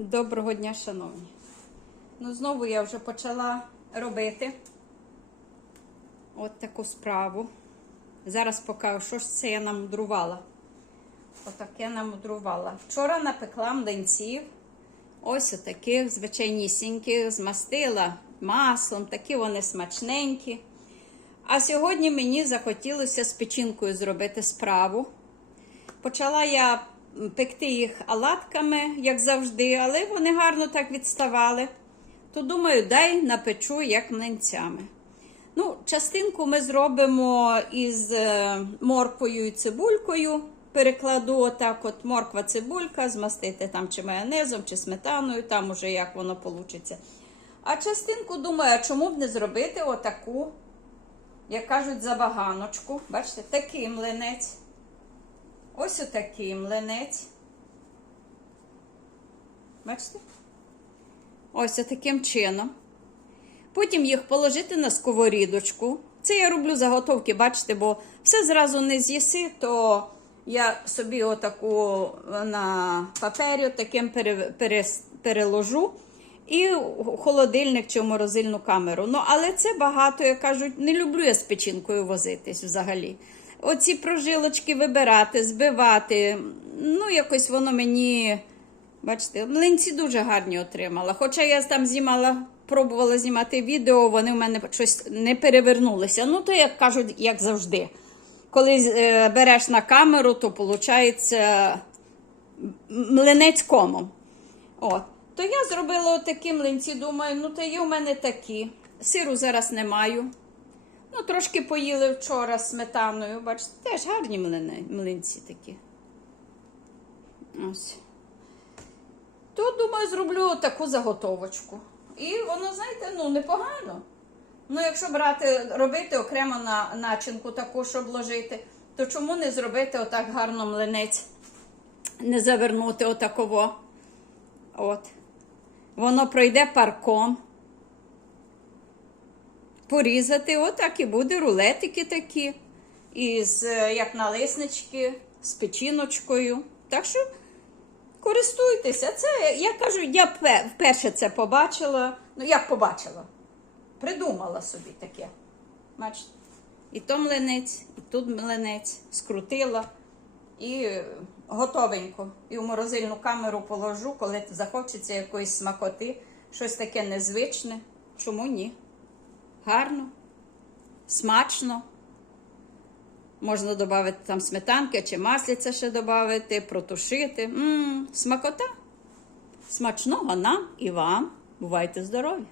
Доброго дня, шановні. Ну, знову я вже почала робити от таку справу. Зараз покажу, що ж це я намудрувала. Отаке намудрувала. Вчора напекла млинців. Ось отаких звичайнісіньких, змастила маслом, такі вони смачненькі. А сьогодні мені захотілося з печінкою зробити справу. Почала я пекти їх оладками, як завжди, але вони гарно так відставали. То думаю, дай напечу як млинцями. Ну, частинку ми зробимо із е, морквою і цибулькою. Перекладу отак, от морква, цибулька, змастити там чи майонезом, чи сметаною, там уже як воно вийде. А частинку думаю, а чому б не зробити отаку, як кажуть, забаганочку. Бачите, такий млинець. Ось отакий млинець. Бачите? Ось таким чином. Потім їх положити на сковорідочку. Це я роблю заготовки, бачите, бо все зразу не з'їси, то я собі отаку на папері таким пере, пере, переложу і холодильник чи морозильну камеру. Ну, але це багато, як кажуть, не люблю я з печінкою возитись взагалі. Оці прожилочки вибирати, збивати. Ну, якось воно мені. Бачите, млинці дуже гарні отримала. Хоча я там знімала, пробувала знімати відео, вони в мене щось не перевернулися. Ну, то, як кажуть, як завжди. Коли е, береш на камеру, то виходить млинець комом. От. То я зробила отакі млинці, думаю, ну то є у мене такі. Сиру зараз не маю. Ну, трошки поїли вчора сметаною. Бачите, теж гарні млини, млинці такі. Ось. То, думаю, зроблю таку заготовочку. І воно, знаєте, ну, непогано. Ну, якщо брати, робити окремо на начинку таку, щоб ложити, то чому не зробити отак гарно млинець? Не завернути отаково. От. Воно пройде парком. Порізати, отак і буде рулетики такі. Із, е, як налиснички, з печіночкою. Так що користуйтеся. Це, я кажу, я пе- вперше це побачила. Ну, як побачила? Придумала собі таке. Бачите? І то млинець, і тут млинець, скрутила і е, готовенько. І в морозильну камеру положу, коли захочеться якоїсь смакоти, щось таке незвичне. Чому ні? Гарно, смачно. Можна додати там сметанки чи маслиця ще додати, протушити. М-м, смакота. Смачного нам і вам. Бувайте здорові!